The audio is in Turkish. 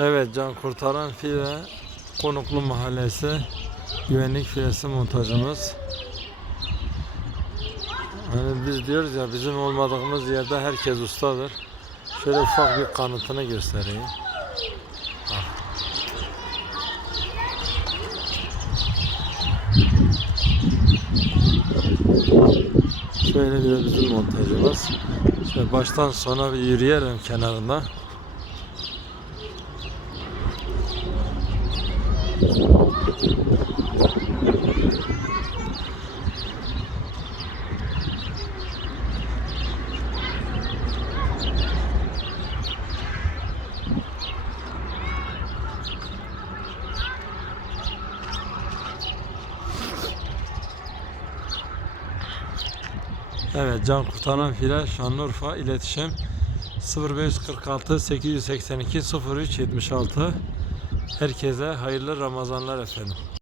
Evet Can Kurtaran File Konuklu Mahallesi güvenlik filesi montajımız. Hani biz diyoruz ya bizim olmadığımız yerde herkes ustadır. Şöyle ufak bir kanıtını göstereyim. Şöyle bir de bizim montajımız. Şöyle baştan sona bir yürüyelim kenarında. Evet Can Kurtaran File Şanlıurfa İletişim 0546 882 0376 Herkese hayırlı Ramazanlar efendim.